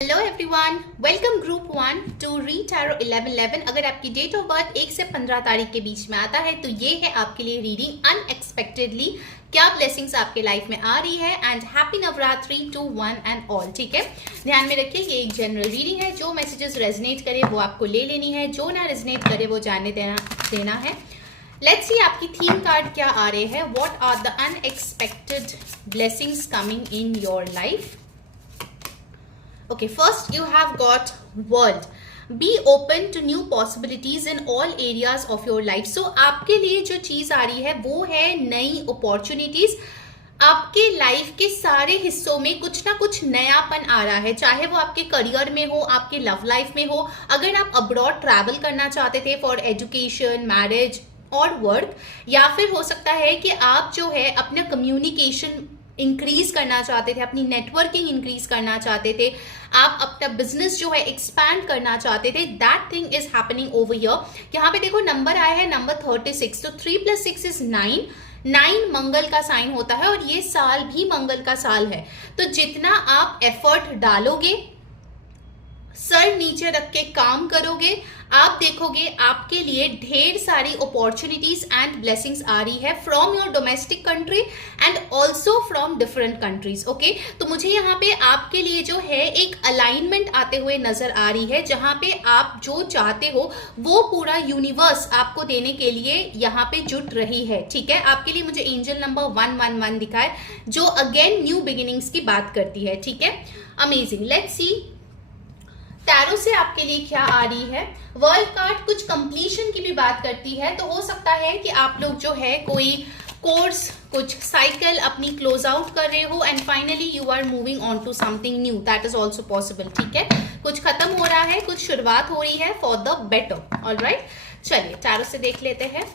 Hello everyone, welcome group 1 to read tarot 1111। अगर आपकी date of birth 1 से 15 तारीख के बीच में आता है तो ये है आपके लिए रीडिंग अनएक्सपेक्टेडली क्या ब्लेसिंग्स आपके लाइफ में आ रही है। And happy Navratri to one and all. ठीक है, ध्यान में रखिए ये एक जनरल रीडिंग है। जो मैसेजेस रेजनेट करे वो आपको ले लेनी है, जो ना रेजनेट करे वो जानने देना है। लेट्स सी आपकी थीम कार्ड क्या आ रहे हैं। What are the unexpected blessings coming in your life. Okay, first you have got world. Be open to new possibilities in all areas of your life. So आपके लिए जो चीज आ रही है वो है नई अपॉर्चुनिटीज। आपके लाइफ के सारे हिस्सों में कुछ ना कुछ नयापन आ रहा है, चाहे वो आपके करियर में हो, आपके लव लाइफ में हो। अगर आप अब्रॉड ट्रैवल करना चाहते थे फॉर एजुकेशन, मैरिज और वर्क, या फिर हो सकता है कि आप जो है अपना कम्युनिकेशन इंक्रीज करना चाहते थे, अपनी नेटवर्किंग इंक्रीज करना चाहते थे, आप अपना बिजनेस जो है एक्सपैंड करना चाहते थे। That thing is happening over here. यहाँ पे देखो नंबर आया है नंबर 36, तो 3 + 6 = 9। 9 मंगल का साइन होता है और ये साल भी मंगल का साल है। तो जितना आप एफर्ट डालोगे, सर नीचे रख के काम करोगे, आप देखोगे आपके लिए ढेर सारी अपॉर्चुनिटीज एंड ब्लेसिंग्स आ रही है from your domestic country and also from different countries. Okay, तो मुझे यहाँ पे आपके लिए जो है एक अलाइनमेंट आते हुए नजर आ रही है, जहां पे आप जो चाहते हो वो पूरा यूनिवर्स आपको देने के लिए यहाँ पे जुट रही है। ठीक है, आपके लिए मुझे एंजल नंबर 111 दिखा है, जो अगेन न्यू बिगिनिंग्स की बात करती है। ठीक है, अमेजिंग। लेट्स सी टैरो से आपके लिए क्या आ रही है। वर्ल्ड कार्ड कुछ कंप्लीशन की भी बात करती है, तो हो सकता है कि आप लोग जो है कोई कोर्स, कुछ साइकिल अपनी क्लोज आउट कर रहे हो and finally you are moving on to something new. That is also possible. ठीक है, कुछ खत्म हो रहा है, कुछ शुरुआत हो रही है फॉर द बेटर। ऑलराइट, चलिए टैरो से देख लेते हैं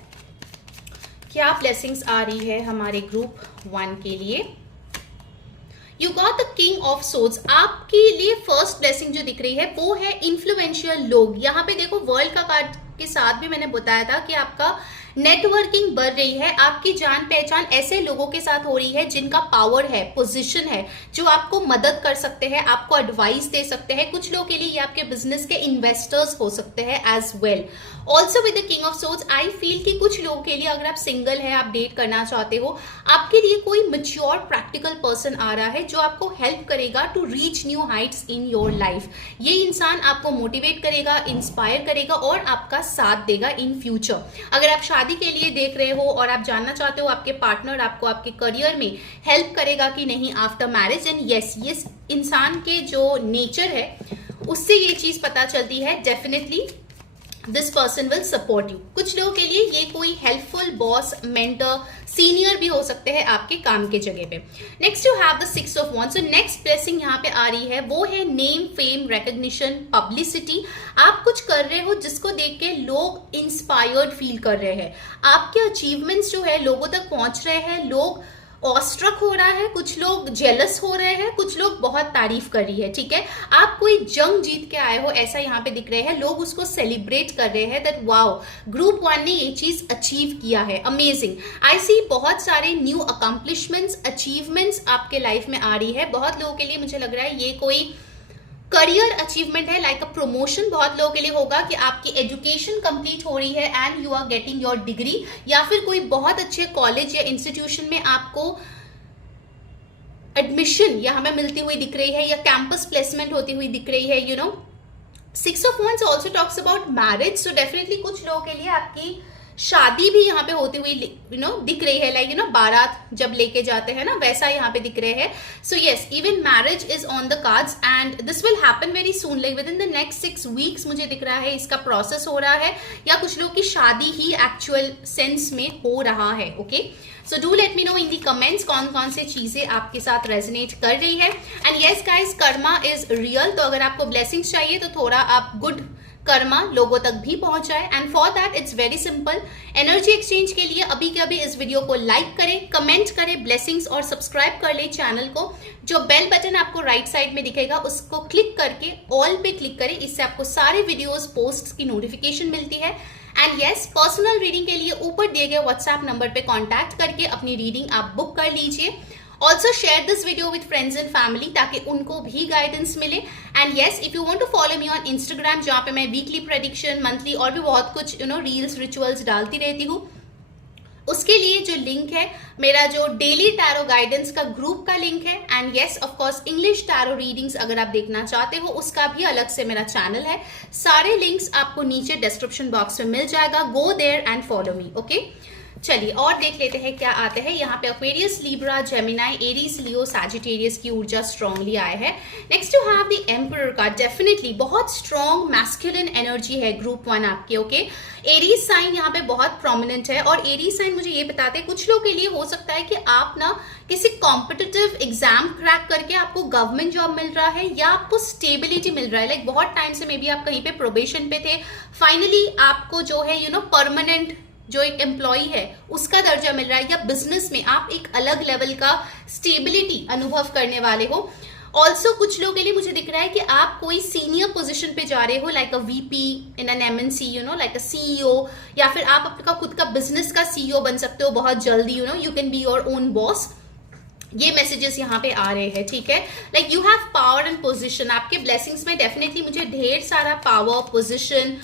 क्या ब्लेसिंग्स आ रही है हमारे ग्रुप 1 के लिए। You got the king of swords. आपके लिए फर्स्ट ब्लेसिंग जो दिख रही है वो है इन्फ्लुएंशियल लोग। यहाँ पे देखो वर्ल्ड का कार्ड के साथ भी मैंने बताया था कि आपका नेटवर्किंग बढ़ रही है, आपकी जान पहचान ऐसे लोगों के साथ हो रही है जिनका पावर है, पोजीशन है, जो आपको मदद कर सकते हैं, आपको एडवाइस दे सकते हैं। कुछ लोगों के लिए ये आपके बिजनेस के इन्वेस्टर्स हो सकते हैं as well. Also with the king of swords I feel कि कुछ लोगों के लिए, अगर आप सिंगल है, आप डेट करना चाहते हो, आपके लिए कोई मैच्योर प्रैक्टिकल पर्सन आ रहा है जो आपको हेल्प करेगा to reach new heights in your life. ये इंसान आपको मोटिवेट करेगा, इंस्पायर करेगा और आपका साथ देगा इन फ्यूचर। अगर आप शादी के लिए देख रहे हो और आप जानना चाहते हो आपके पार्टनर आपको आपके करियर में हेल्प करेगा कि नहीं आफ्टर मैरिज, एंड यस, ये इंसान के जो नेचर है उससे ये चीज पता चलती है। Definitely this person will support you. कुछ लोगों के लिए ये कोई हेल्पफुल बॉस, मेंटर, सीनियर भी हो सकते हैं आपके काम के जगह पे। Next you have the 6 of wands। So next blessing यहाँ पे आ रही है वो है नेम, फेम, रिकॉग्निशन, पब्लिसिटी। आप कुछ कर रहे हो जिसको देख के लोग इंस्पायर्ड फील कर रहे हैं, आपके अचीवमेंट्स जो है लोगों तक पहुंच रहे हैं, लोग ऑस्ट्रक हो रहा है, कुछ लोग जेलस हो रहे हैं, कुछ लोग बहुत तारीफ कर रही है। ठीक है, आप कोई जंग जीत के आए हो ऐसा यहाँ पे दिख रहे हैं, लोग उसको सेलिब्रेट कर रहे हैं दैट वाओ ग्रुप 1 ने ये चीज अचीव किया है। अमेजिंग। आई सी बहुत सारे न्यू अकम्पलिशमेंट्स, अचीवमेंट्स आपके लाइफ में आ रही है। बहुत लोगों के लिए मुझे लग रहा है ये कोई करियर अचीवमेंट है, लाइक अ प्रमोशन। बहुत लोगों के लिए होगा कि आपकी एजुकेशन कंप्लीट हो रही है and you are getting your degree, या फिर कोई बहुत अच्छे कॉलेज या इंस्टीट्यूशन में आपको एडमिशन यहाँ में मिलती हुई दिख रही है, या कैंपस प्लेसमेंट होती हुई दिख रही है। You know 6 of wands also talks about marriage. So definitely कुछ लोगों के लिए आपकी शादी भी यहाँ पे होती हुई दिख रही है, लाइक बारात जब लेके जाते हैं ना, वैसा यहाँ पे दिख रहे हैं। So yes, even marriage is on the cards and this will happen very soon, like with in the next 6 weeks मुझे दिख रहा है इसका प्रोसेस हो रहा है, या कुछ लोग की शादी ही एक्चुअल सेंस में हो रहा है। Okay, so do let me no in the comments कौन कौन से चीजें आपके साथ रेजोनेट कर रही है। And yes guys, Karma is real. तो अगर आपको ब्लेसिंग्स चाहिए तो थोड़ा आप गुड कर्मा लोगों तक भी पहुंच जाए, and for that it's very simple. Energy exchange के लिए अभी के अभी इस वीडियो को लाइक करें, कमेंट करें ब्लेसिंग्स और सब्सक्राइब कर ले चैनल को। जो बेल बटन आपको राइट साइड में दिखेगा उसको क्लिक करके ऑल पे क्लिक करें, इससे आपको सारे वीडियोस पोस्ट की नोटिफिकेशन मिलती है। एंड यस, पर्सनल रीडिंग के लिए ऊपर दिए गए व्हाट्सएप नंबर पे कांटेक्ट करके अपनी रीडिंग आप बुक कर लीजिए। Also share this video with friends and family ताकि उनको भी गाइडेंस मिले and yes, if you want to follow me on Instagram, जहाँ पे मैं वीकली प्रेडिक्शन, मंथली और भी बहुत कुछ रील्स रिचुअल्स डालती रहती हूँ, उसके लिए जो लिंक है, मेरा जो डेली टैरो गाइडेंस का ग्रुप का लिंक है, and yes of course English tarot readings अगर आप देखना चाहते हो उसका भी अलग से मेरा चैनल है। सारे लिंक्स आपको नीचे डिस्क्रिप्शन बॉक्स में मिल जाएगा। Go there and follow me, okay. चलिए और देख लेते हैं क्या आते हैं यहाँ पे। एक्वेरियस, लिब्रा, जेमिनाई, एरीज, लियो, सैजिटेरियस की ऊर्जा स्ट्रांगली आए हैं। Next you have the emperor का, डेफिनेटली बहुत स्ट्रॉन्ग मैस्कुलिन एनर्जी है ग्रुप 1 आपके, ओके। एरीज साइन यहाँ पे बहुत प्रोमिनेंट है, और एरीज साइन मुझे ये बताते हैं कुछ लोग के लिए हो सकता है कि आप ना किसी कॉम्पिटिटिव एग्जाम क्रैक करके आपको गवर्नमेंट जॉब मिल रहा है या आपको स्टेबिलिटी मिल रहा है, लाइक बहुत टाइम से मे बी आप कहीं पे प्रोबेशन पे थे, फाइनली आपको जो है परमानेंट जो एक एम्प्लॉय है उसका दर्जा मिल रहा है, या बिजनेस में आप एक अलग लेवल का स्टेबिलिटी अनुभव करने वाले हो। ऑल्सो कुछ लोगों के लिए मुझे दिख रहा है कि आप कोई सीनियर पोजीशन पे जा रहे हो, like a VP in an MNC, like a CEO, या फिर आप आपका खुद का बिजनेस का सीईओ बन सकते हो बहुत जल्दी, you can be your own boss. ये मैसेजेस यहाँ पे आ रहे हैं, ठीक है। Like you have power and position, आपके ब्लेसिंग्स में डेफिनेटली मुझे ढेर सारा पावर, पोजिशन,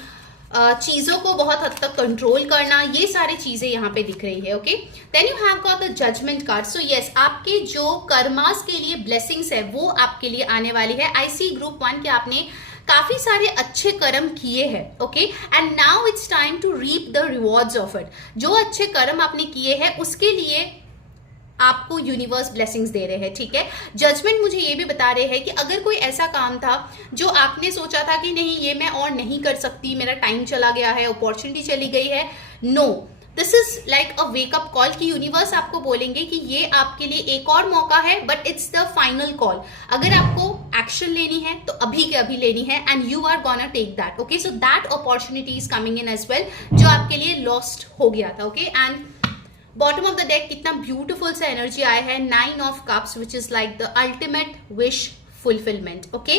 चीजों को बहुत हद तक कंट्रोल करना, ये सारी चीजें यहाँ पे दिख रही है, okay. Then you have got the judgement card. So yes, आपके जो कर्मास के लिए ब्लेसिंग्स है वो आपके लिए आने वाली है। आई सी ग्रुप 1 के आपने काफी सारे अच्छे कर्म किए हैं, okay, and now it's time to reap the rewards of it. जो अच्छे कर्म आपने किए हैं उसके लिए आपको यूनिवर्स ब्लेसिंग्स दे रहे हैं, ठीक है। जजमेंट मुझे ये भी बता रहे हैं कि अगर कोई ऐसा काम था जो आपने सोचा था कि नहीं ये मैं और नहीं कर सकती, मेरा टाइम चला गया है, अपॉर्चुनिटी चली गई है, no, this is like a wake up call कि यूनिवर्स आपको बोलेंगे कि ये आपके लिए एक और मौका है, but it's the final call. अगर आपको एक्शन लेनी है तो अभी के अभी लेनी है, and you are gonna take that, okay. So that opportunity is coming in as well, जो आपके लिए लॉस्ट हो गया था, okay. And bottom of the deck कितना ब्यूटीफुल सा एनर्जी आया है, 9 of cups, which is like the ultimate wish fulfilment, okay.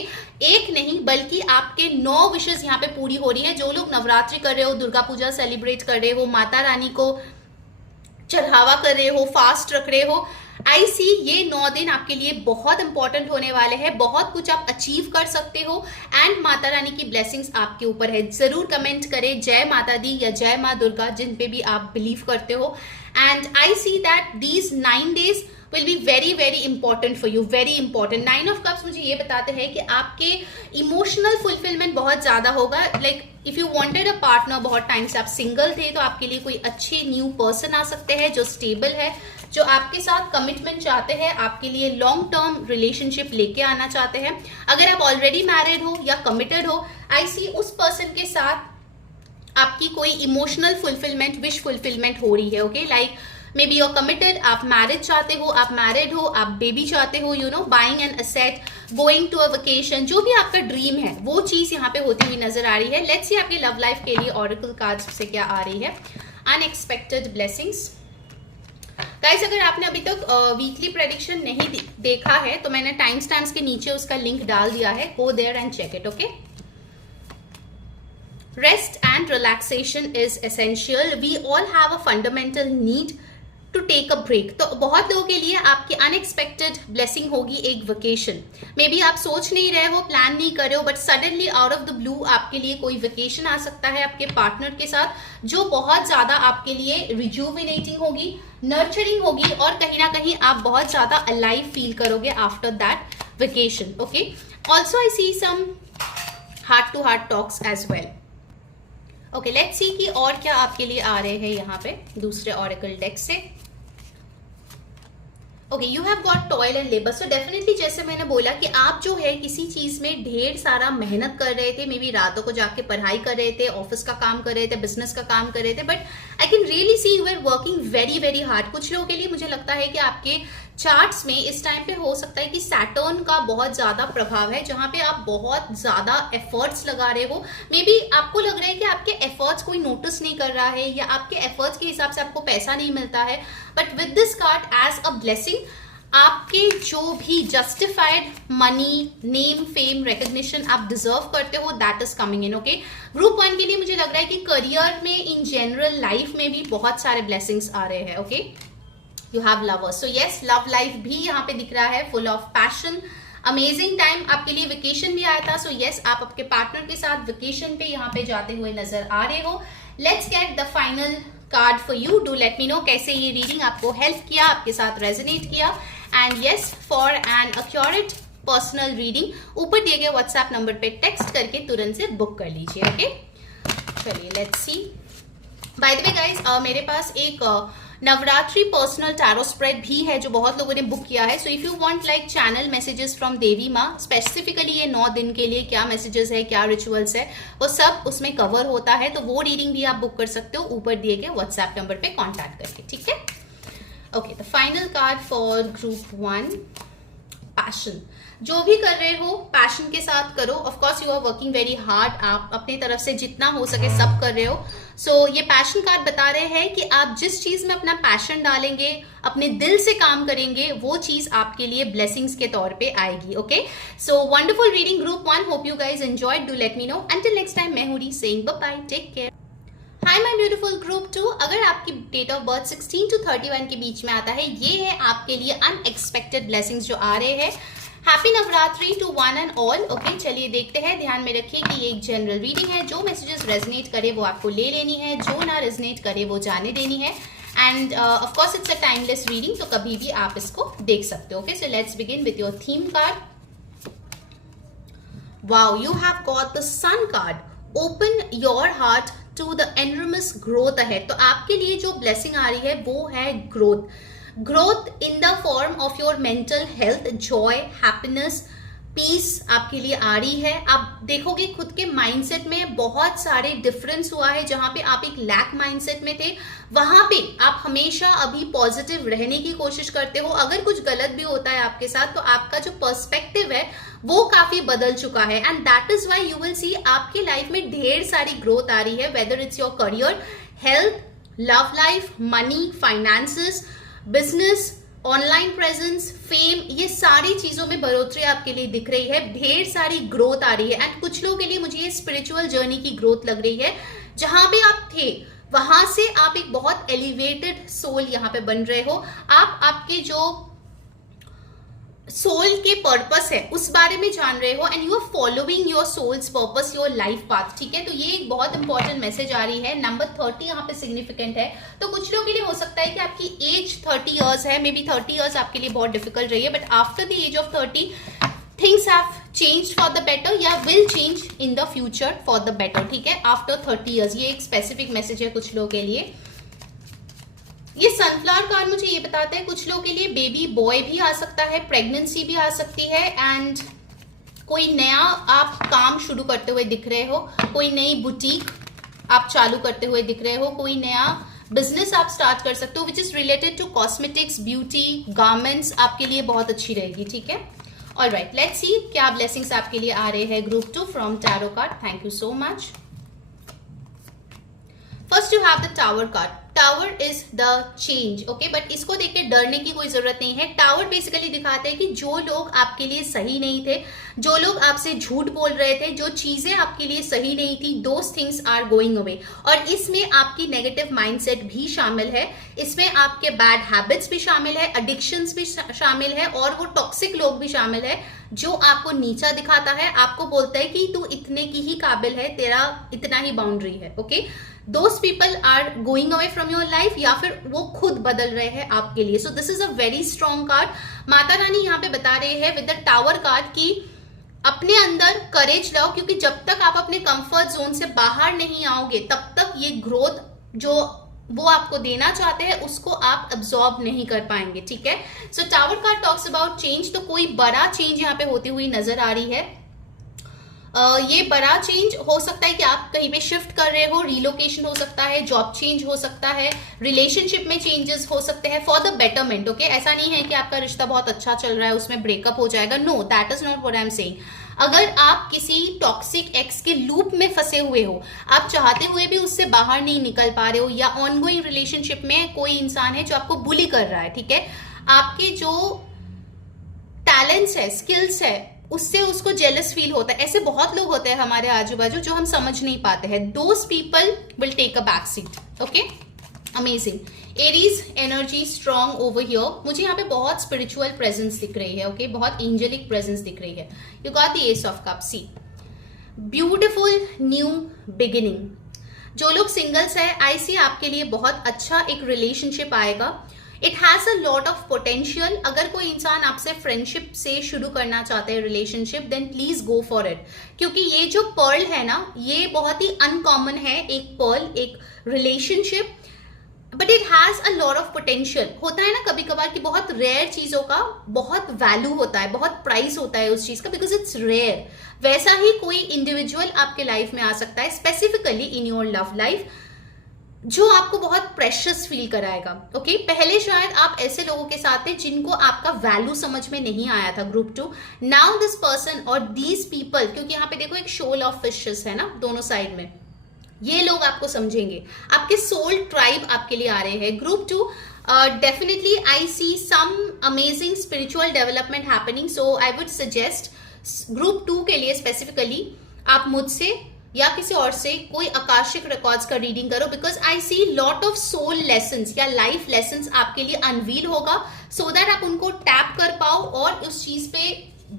एक नहीं बल्कि आपके 9 विशेस यहाँ पे पूरी हो रही है। जो लोग नवरात्रि कर रहे हो, दुर्गा पूजा सेलिब्रेट कर रहे हो, माता रानी को चढ़ावा कर रहे हो, फास्ट रख रहे हो, आई सी ये 9 दिन आपके लिए बहुत इंपॉर्टेंट होने वाले हैं। बहुत कुछ आप अचीव कर सकते हो, एंड माता रानी की ब्लेसिंग्स आपके ऊपर है। जरूर कमेंट करें जय माता दी या जय माँ दुर्गा, जिन पे भी आप बिलीव करते हो। And I see that these 9 days will be very very important for you, very important। 9 of cups मुझे ये बताते हैं कि आपके इमोशनल फुलफिलमेंट बहुत ज्यादा होगा। Like if you wanted a partner, बहुत टाइम से आप सिंगल थे, तो आपके लिए कोई अच्छे न्यू पर्सन आ सकते हैं जो स्टेबल है, जो आपके साथ कमिटमेंट चाहते हैं, आपके लिए लॉन्ग टर्म रिलेशनशिप लेके आना चाहते हैं। अगर आप ऑलरेडी मैरिड हो या कमिटेड हो, आई सी उस पर्सन के साथ आपकी कोई इमोशनल फुलफिलमेंट, विश फुलफिलमेंट हो रही है, okay. Like may be you're committed, आप मैरिज चाहते हो, आप मैरिड हो, आप बेबी चाहते हो, buying an asset, going to a vacation, जो भी आपका ड्रीम है वो चीज यहाँ पे होती हुई नजर आ रही है। लेट्स सी आपकी लव लाइफ के लिए ऑरेकल कार्ड्स से क्या आ रही है। Unexpected blessings. गाइस, अगर आपने अभी तक वीकली प्रेडिक्शन नहीं देखा है तो मैंने टाइम स्टैम्प्स के नीचे उसका लिंक डाल दिया है, go there and check it, okay. Rest and relaxation is essential. We all have a fundamental need to take a break. तो बहुत लोगों के लिए आपकी अनएक्सपेक्टेड ब्लेसिंग होगी एक वेकेशन। मे बी आप सोच नहीं रहे हो, प्लान नहीं कर रहे हो, but suddenly out of the blue आपके लिए कोई वेकेशन आ सकता है आपके पार्टनर के साथ, जो बहुत ज्यादा आपके लिए रिजुविनेटिंग होगी, नर्चरिंग होगी, और कहीं ना कहीं आप बहुत ज्यादा अलाइव फील करोगे after that vacation, okay. Also I see some heart to heart talks as well, okay. Let's see कि और क्या आपके लिए आ रहे हैं यहाँ पे दूसरे ऑरेकल डेक से। Okay, you have got toil and labour. So definitely जैसे मैंने बोला कि आप जो है किसी चीज में ढेर सारा मेहनत कर रहे थे, मे बी रातों को जाके पढ़ाई कर रहे थे, ऑफिस का काम कर रहे थे, बिजनेस का काम कर रहे थे, but I can really see you are working very very hard. कुछ लोगों के लिए मुझे लगता है कि आपके चार्ट्स में इस टाइम पे हो सकता है कि सैटर्न का बहुत ज्यादा प्रभाव है, जहां पे आप बहुत ज्यादा एफर्ट्स लगा रहे हो। मे बी आपको लग रहा है कि आपके एफर्ट्स कोई नोटिस नहीं कर रहा है, या आपके एफर्ट्स के हिसाब से आपको पैसा नहीं मिलता है, but with this card as a blessing आपके जो भी justified money, name, fame, recognition आप डिजर्व करते हो, that is coming in, okay. Group 1 के लिए मुझे लग रहा है कि करियर में, इन जनरल लाइफ में भी बहुत सारे ब्लेसिंग्स आ रहे हैं, okay. You have lovers, so yes, love life भी यहाँ पे दिख रहा है, full of passion, amazing time, आपके लिए वेकेशन भी आया था। सो यस, आप आपके पार्टनर के साथ वेकेशन पे यहाँ पे जाते हुए नजर आ रहे हो। Let's get the final card for you. Do let me know कैसे ये रीडिंग आपको हेल्प किया, आपके साथ रेजोनेट किया। And yes, for an accurate personal reading ऊपर दिए गए व्हाट्सएप नंबर पे टेक्स्ट करके तुरंत से बुक कर लीजिए। ओके, चलिए let's see. By the way guys, मेरे पास एक नवरात्रि पर्सनल टैरो स्प्रेड भी है जो बहुत लोगों ने बुक किया है। So if you want like channel messages from Devi माँ, स्पेसिफिकली ये 9 दिन के लिए क्या मैसेजेस है, क्या रिचुअल्स है, वो सब उसमें कवर होता है। तो वो रीडिंग भी आप बुक कर सकते हो ऊपर दिए गए व्हाट्सएप नंबर पे कॉन्टैक्ट करके, ठीक है। Okay, the final card for group 1, passion. जो भी कर रहे हो पैशन के साथ करो। Of course you are working very hard, आप अपनी तरफ से जितना हो सके सब कर रहे हो। सो ये पैशन कार्ड बता रहे हैं कि आप जिस चीज में अपना पैशन डालेंगे, अपने दिल से काम करेंगे, वो चीज आपके लिए ब्लेसिंग्स के तौर पे आएगी। Okay, so wonderful reading group 1, hope you guys enjoyed. Do let me know. Until next time, मैं हूं री saying bye bye, take care. Hi my beautiful group 2, अगर आपकी डेट ऑफ बर्थ 16 to 31 के बीच में आता है, ये है आपके लिए अनएक्सपेक्टेड ब्लेसिंग्स जो आ रहे हैं। Happy Navratri to one and all. Okay, चलिए देखते हैं। ध्यान में रखिए कि ये एक जनरल रीडिंग है। जो मैसेजेस रेजोनेट करे वो आपको ले लेनी है, जो ना रेजोनेट करे वो जाने देनी है। And of course it's a timeless reading, तो कभी भी आप इसको देख सकते हो। Okay, so let's begin with your theme card. Wow, you have got the sun card. Open your heart to the enormous growth ahead. तो आपके लिए जो ब्लेसिंग आ रही है वो है growth. Growth in the form of your mental health, joy, happiness, peace आपके लिए आ रही है। आप देखोगे खुद के माइंडसेट में बहुत सारे डिफरेंस हुआ है। जहां पे आप एक लैक माइंडसेट में थे, वहां पे आप हमेशा अभी पॉजिटिव रहने की कोशिश करते हो। अगर कुछ गलत भी होता है आपके साथ, तो आपका जो पर्सपेक्टिव है वो काफी बदल चुका है। And that is why you will see आपके लाइफ में ढेर सारी ग्रोथ आ रही है, whether it's your career, health, love life, money, finances, business, online presence, fame, ये सारी चीजों में बढ़ोतरी आपके लिए दिख रही है। ढेर सारी ग्रोथ आ रही है। एंड कुछ लोगों के लिए मुझे ये स्पिरिचुअल जर्नी की ग्रोथ लग रही है। जहां पे आप थे वहां से आप एक बहुत एलिवेटेड सोल यहाँ पे बन रहे हो। आप आपके जो सोल के पर्पस है उस बारे में जान रहे हो। And you are following your soul's purpose, your life path, ठीक है। तो ये एक बहुत इंपॉर्टेंट मैसेज आ रही है। नंबर 30 यहाँ पे सिग्निफिकेंट है। तो कुछ लोगों के लिए हो सकता है कि आपकी एज 30 इयर्स है, मे बी 30 इयर्स आपके लिए बहुत डिफिकल्ट रही है, but after the age of 30 things have changed for the better या will change in the future for the better, ठीक है, आफ्टर 30 इयर्स। ये एक स्पेसिफिक मैसेज है कुछ लोगों के लिए। ये सनफ्लावर कार्ड मुझे ये बताता है कुछ लोगों के लिए बेबी बॉय भी आ सकता है, प्रेगनेंसी भी आ सकती है, एंड कोई नया आप काम शुरू करते हुए दिख रहे हो, कोई नई बुटीक आप चालू करते हुए दिख रहे हो, कोई नया बिजनेस आप स्टार्ट कर सकते हो which is related to cosmetics, beauty, garments, आपके लिए बहुत अच्छी रहेगी, ठीक है। ऑलराइट, लेट्स सी क्या ब्लेसिंग्स आपके लिए आ रहे हैं group 2 from tarot card. Thank you so much. First you have the tower card. Tower is the change, okay, but इसको देख के डरने की कोई जरूरत नहीं है। टावर बेसिकली दिखाते हैं कि जो लोग आपके लिए सही नहीं थे, जो लोग आपसे झूठ बोल रहे थे, जो चीजें आपके लिए सही नहीं थी, those things are going away. और इसमें आपकी नेगेटिव माइंडसेट भी शामिल है, इसमें आपके बैड हैबिट्स भी शामिल है, एडिक्शंस भी शामिल है, और वो टॉक्सिक लोग भी शामिल है जो आपको नीचा दिखाता है, आपको बोलता है कि तू इतने की ही काबिल है, तेरा इतना ही बाउंड्री है, okay. Those people are going away from your life, या फिर वो खुद बदल रहे हैं आपके लिए। So this is a very strong card. Mata Rani यहाँ पे बता रहे हैं विद द टावर कार्ड कि अपने अंदर करेज लाओ, क्योंकि जब तक आप अपने कंफर्ट जोन से बाहर नहीं आओगे तब तक ये ग्रोथ जो वो आपको देना चाहते हैं उसको आप अब्सॉर्ब नहीं कर पाएंगे, ठीक है। So tower card talks about change. तो कोई बड़ा चेंज यहाँ पे होती हुई नजर आ रही है। ये बड़ा चेंज हो सकता है कि आप कहीं पे शिफ्ट कर रहे हो, रिलोकेशन हो सकता है, जॉब चेंज हो सकता है, रिलेशनशिप में चेंजेस हो सकते हैं फॉर द बेटरमेंट, ओके। ऐसा नहीं है कि आपका रिश्ता बहुत अच्छा चल रहा है उसमें ब्रेकअप हो जाएगा, no, that is not what I am saying. अगर आप किसी टॉक्सिक एक्स के लूप में फंसे हुए हो, आप चाहते हुए भी उससे बाहर नहीं निकल पा रहे हो, या ऑनगोइंग रिलेशनशिप में कोई इंसान है जो आपको बुली कर रहा है, ठीक है, आपके जो टैलेंट्स है, स्किल्स है, उससे उसको जेलस फील होता है। ऐसे बहुत लोग होते हैं हमारे आजू बाजू जो हम समझ नहीं पाते हैं। Those people will take a back seat, okay, amazing. Aries energy strong over here, मुझे यहाँ पे बहुत स्पिरिचुअल प्रेजेंस दिख रही है, ओके बहुत एंजेलिक प्रेजेंस दिख रही है। You got the S of cup, see beautiful new beginning. जो लोग सिंगल्स है, आई सी आपके लिए बहुत अच्छा एक रिलेशनशिप आएगा। It has a lot of potential. अगर कोई इंसान आपसे फ्रेंडशिप से शुरू करना चाहते हैं relationship, then please go for it, क्योंकि ये जो पर्ल है ना, ये बहुत ही अनकॉमन है एक पर्ल, एक relationship, but it has a lot of potential. होता है ना कभी कभार कि बहुत रेयर चीजों का बहुत वैल्यू होता है, बहुत प्राइस होता है उस चीज का, बिकॉज इट्स रेयर। वैसा ही कोई इंडिविजुअल आपके लाइफ में आ सकता है, specifically in your love life, जो आपको बहुत प्रेशियस फील कराएगा। ओके पहले शायद आप ऐसे लोगों के साथ थे जिनको आपका वैल्यू समझ में नहीं आया था, ग्रुप 2। नाउ दिस पर्सन और दीज पीपल, क्योंकि यहाँ पे देखो एक शोल ऑफ फिशेस है ना दोनों साइड में, ये लोग आपको समझेंगे, आपके सोल ट्राइब आपके लिए आ रहे हैं। Group 2 definitely I see some amazing spiritual development happening, so I would suggest group 2 के लिए स्पेसिफिकली आप मुझसे या किसी और से कोई आकाशिक रिकॉर्ड्स का रीडिंग करो, because I see lot of soul lessons या लाइफ लेसन्स आपके लिए अनवील होगा, सो दैट आप उनको टैप कर पाओ और उस चीज पे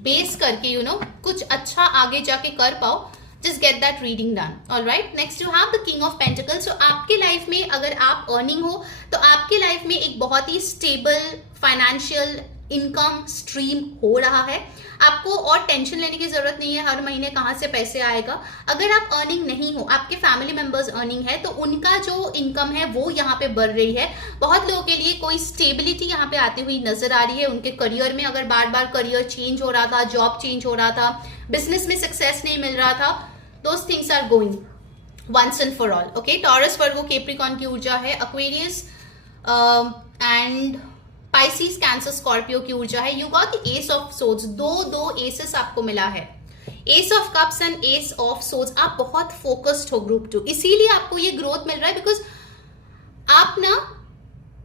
बेस करके यू नो कुछ अच्छा आगे जाके कर पाओ। Just get that reading done. All right. Next you have the King of Pentacles. So आपके लाइफ में अगर आप अर्निंग हो तो आपके लाइफ में एक बहुत ही स्टेबल फाइनेंशियल इनकम स्ट्रीम हो रहा है। आपको और टेंशन लेने की जरूरत नहीं है हर महीने कहाँ से पैसे आएगा। अगर आप अर्निंग नहीं हो, आपके फैमिली मेंबर्स अर्निंग है, तो उनका जो इनकम है वो यहाँ पे बढ़ रही है। बहुत लोगों के लिए कोई स्टेबिलिटी यहाँ पे आती हुई नजर आ रही है उनके करियर में। अगर बार बार करियर चेंज हो रहा था, जॉब चेंज हो रहा था, बिजनेस में सक्सेस नहीं मिल रहा था, those things are going once and for all. Okay, Taurus, Virgo, Capricorn की ऊर्जा है, Aquarius and Pisces, Cancer, Scorpio की ऊर्जा है। You got the Ace of Swords, दो एसेस आपको मिला है, Ace of Cups and Ace of Swords। आप बहुत फोकस्ड हो ग्रुप 2, इसीलिए आपको ये ग्रोथ मिल रहा है, बिकॉज आप ना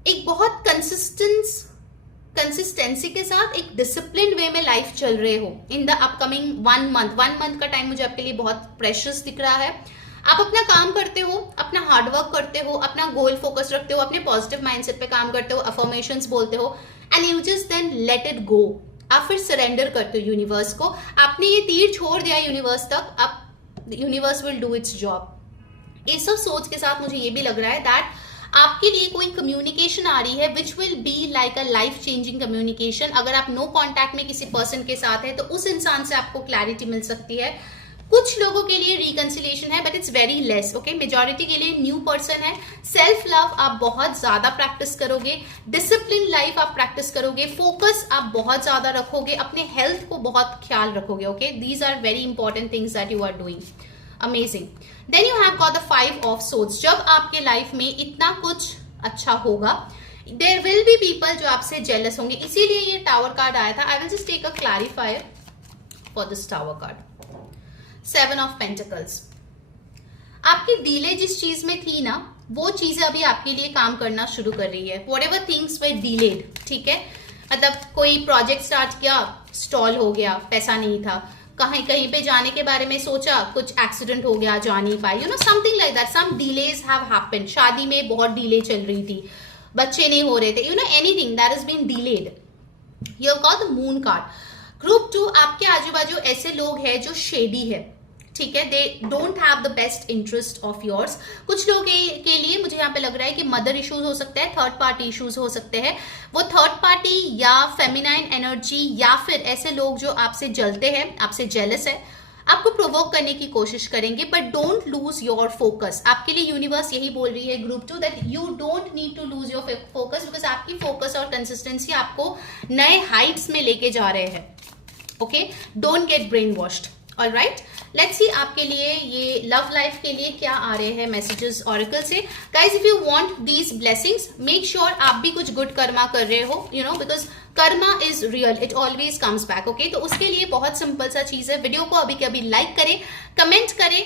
एक बहुत कंसिस्टेंसी के साथ एक डिसिप्लिन वे में लाइफ चल रहे हो। इन द अपकमिंग 1 मंथ का टाइम मुझे आपके लिए बहुत प्रेशियस दिख रहा है। आप अपना काम करते हो, अपना हार्डवर्क करते हो, अपना गोल फोकस रखते हो, अपने पॉजिटिव माइंडसेट पे काम करते हो, अफर्मेशंस बोलते हो, and you just then let it go. आप फिर सरेंडर करते हो यूनिवर्स को। आपने ये तीर छोड़ दिया यूनिवर्स तक, अब universe will do it's job. S of सोच के साथ मुझे ये भी लग रहा है दैट आपके लिए कोई कम्युनिकेशन आ रही है which will be like a life changing communication. अगर आप नो कॉन्टैक्ट में किसी पर्सन के साथ है तो उस इंसान से आपको क्लैरिटी मिल सकती है। कुछ लोगों के लिए रिकंसिलिएशन है, but it's very less. Okay, majority के लिए न्यू पर्सन है। सेल्फ लव आप बहुत ज्यादा प्रैक्टिस करोगे, डिसिप्लिन लाइफ आप प्रैक्टिस करोगे, फोकस आप बहुत ज्यादा रखोगे, अपने हेल्थ को बहुत ख्याल रखोगे। Okay, these are very important things that you are doing. Amazing. Then you have got the 5 of swords. जब आपके लाइफ में इतना कुछ अच्छा होगा, देयर विल बी पीपल जो आपसे जेलस होंगे, इसीलिए ये टावर कार्ड आया था। I will just take a clarifier for this tower card. 7 of pentacles. आपकी डिले जिस चीज में थी ना, वो चीजें अभी आपके लिए काम करना शुरू कर रही है। What ever things way delayed, ठीक है, मतलब कोई प्रोजेक्ट स्टार्ट किया, स्टॉल हो गया, पैसा नहीं था, कहीं पे जाने के बारे में सोचा, कुछ एक्सीडेंट हो गया, जा नहीं पाई, you know something like that. Some delays have happened. शादी में बहुत डिले चल रही थी, बच्चे नहीं हो रहे थे, you know anything that has been delayed. You have got the moon card. Group 2, आपके आजू बाजू ऐसे लोग हैं जो शेडी है, ठीक है, they don't have the best interest of yours. कुछ लोगों के लिए मुझे यहाँ पे लग रहा है कि मदर इश्यूज हो सकते हैं, थर्ड पार्टी इश्यूज हो सकते हैं। वो थर्ड पार्टी या फेमिनाइन एनर्जी या फिर ऐसे लोग जो आपसे जलते हैं, आपसे जेलस है, आपको प्रोवोक करने की कोशिश करेंगे, but don't lose your focus. आपके लिए यूनिवर्स यही बोल रही है group 2 that you don't need to lose your focus, because आपकी फोकस और कंसिस्टेंसी आपको नए हाइट्स में लेके जा रहे हैं। Okay, don't get brainwashed. All right, let's see आपके लिए ये लव लाइफ के लिए क्या आ रहे हैं मैसेजेस ऑरेकल से। Guys, if you want these blessings, make sure आप भी कुछ गुड कर्मा कर रहे हो, you know, because Karma is real, it always comes back. Okay, तो उसके लिए बहुत सिंपल सा चीज है, वीडियो को अभी के अभी लाइक करें, कमेंट करें,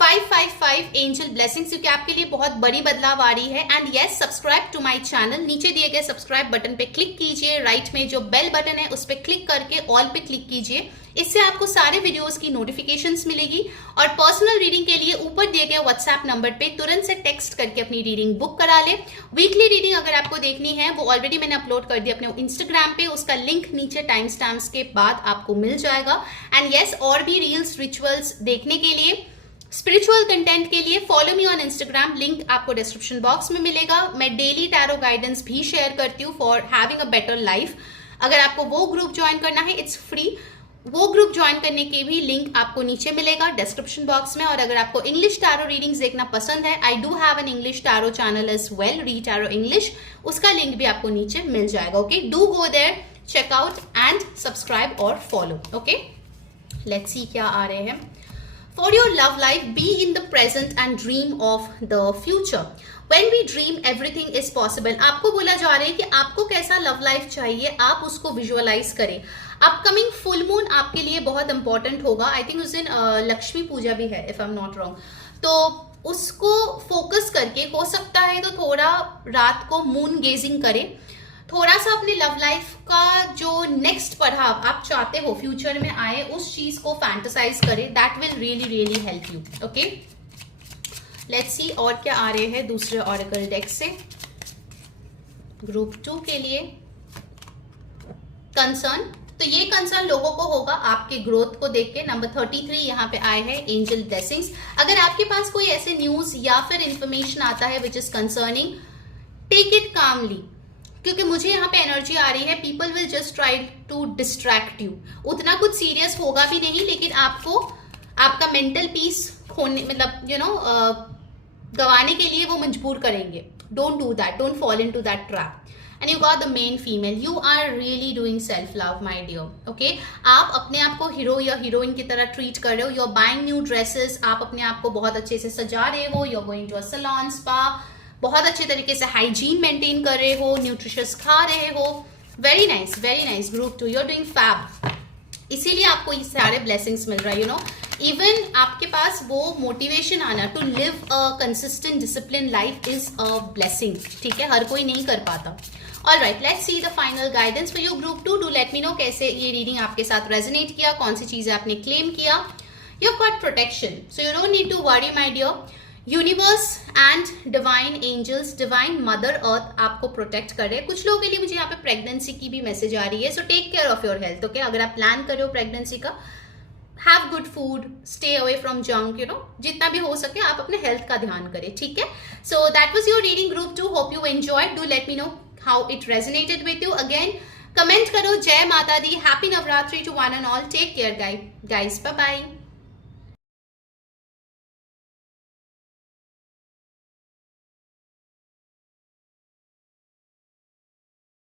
555 एंजल ब्लेसिंग्स, क्योंकि आपके लिए बहुत बड़ी बदलाव आ रही है। And yes, subscribe to my channel. नीचे दिए गए सब्सक्राइब बटन पे क्लिक कीजिए, राइट में जो बेल बटन है उस पे क्लिक करके ऑल पे क्लिक कीजिए। इससे आपको सारे वीडियोस की नोटिफिकेशंस मिलेगी। और पर्सनल रीडिंग के लिए ऊपर दिए गए व्हाट्सएप नंबर पे तुरंत से टेक्स्ट करके अपनी रीडिंग बुक करा ले। वीकली रीडिंग अगर आपको देखनी है वो ऑलरेडी मैंने अपलोड कर दी अपने इंस्टाग्राम पे, उसका लिंक नीचे टाइम स्टैम्प्स के बाद आपको मिल जाएगा। एंड यस, और भी रील्स रिचुअल्स देखने के लिए, स्पिरिचुअल कंटेंट के लिए follow me on Instagram, link आपको डिस्क्रिप्शन बॉक्स में मिलेगा। मैं डेली टैरो गाइडेंस भी शेयर करती हूँ for having a better life. अगर आपको वो ग्रुप ज्वाइन करना है, इट्स फ्री। वो ग्रुप ज्वाइन करने के भी लिंक आपको नीचे मिलेगा डिस्क्रिप्शन बॉक्स में। और अगर आपको इंग्लिश टैरो रीडिंग्स देखना पसंद है, I do have an English tarot channel as well, re tarot English, उसका लिंक भी आपको नीचे मिल जाएगा। Okay, do go there, check out and subscribe और फॉलो। ओके, लेट्स सी क्या आ रहे हैं। For your love life, be in the present and dream of the future. When we dream, everything is possible. आपको बोला जा रहा है कि आपको कैसा लव लाइफ चाहिए, आप उसको विजुअलाइज करें। अपकमिंग फुल मून आपके लिए बहुत इंपॉर्टेंट होगा। आई थिंक उस दिन लक्ष्मी पूजा भी है, if I am not wrong. तो उसको फोकस करके हो सकता है तो थोड़ा रात को मून गेजिंग करें, थोड़ा सा अपने लव लाइफ का जो नेक्स्ट पड़ाव आप चाहते हो फ्यूचर में आए, उस चीज को फैंटेसाइज करें। That will really really help you. Okay, let's सी और क्या आ रहे हैं दूसरे ऑरेकल डेक से। ग्रुप 2 के लिए कंसर्न, तो ये कंसर्न लोगों को होगा आपके ग्रोथ को देख के। नंबर 33 यहाँ पे आए हैं एंजल ब्लेसिंग्स। अगर आपके पास कोई ऐसे न्यूज या फिर इंफॉर्मेशन आता है which is concerning, take it calmly, क्योंकि मुझे यहाँ पे एनर्जी आ रही है people will just try to distract you. उतना कुछ सीरियस होगा भी नहीं, लेकिन आपको आपका मेंटल पीस खोने, मतलब यू नो गवाने के लिए वो मजबूर करेंगे। Don't do that, don't fall into that trap. And you got the main female, you are really doing self love my dear. Okay, आप अपने आप को हीरो या हीरोइन की तरह ट्रीट कर रहे हो। You are buying new dresses, आप अपने आप को बहुत अच्छे से सजा रहे हो। You are going to a salon, spa, बहुत अच्छे तरीके से हाइजीन मेंटेन कर रहे हो, न्यूट्रिशियस खा रहे हो। Very nice group 2, you are doing fab. इसीलिए आपको ये सारे ब्लेसिंग्स मिल रहा है। यू नो, इवन आपके पास वो मोटिवेशन आना to live a consistent discipline life is a blessing. ठीक है, हर कोई नहीं कर पाता। Alright, let's see the final guidance for your group 2। Do let me know कैसे ये रीडिंग आपके साथ रेजोनेट किया, कौन सी चीजें आपने क्लेम किया। You have got protection, so you don't need to worry my dear. Universe and divine angels, divine mother earth आपको प्रोटेक्ट कर रहे हैं। कुछ लोगों के लिए मुझे यहाँ पे प्रेगनेंसी की भी मैसेज आ रही है, so take care of your health. Okay, अगर आप प्लान कर रहे हो प्रेगनेंसी का, have good food, stay away from junk, you know, जितना भी हो सके आप अपने हेल्थ का ध्यान करें। ठीक है, so that was your reading group 2। Hope you enjoyed. Do let me know how it resonated with you. Again comment करो। जय माता दी, happy Navratri to one and all. Take care guys, bye bye.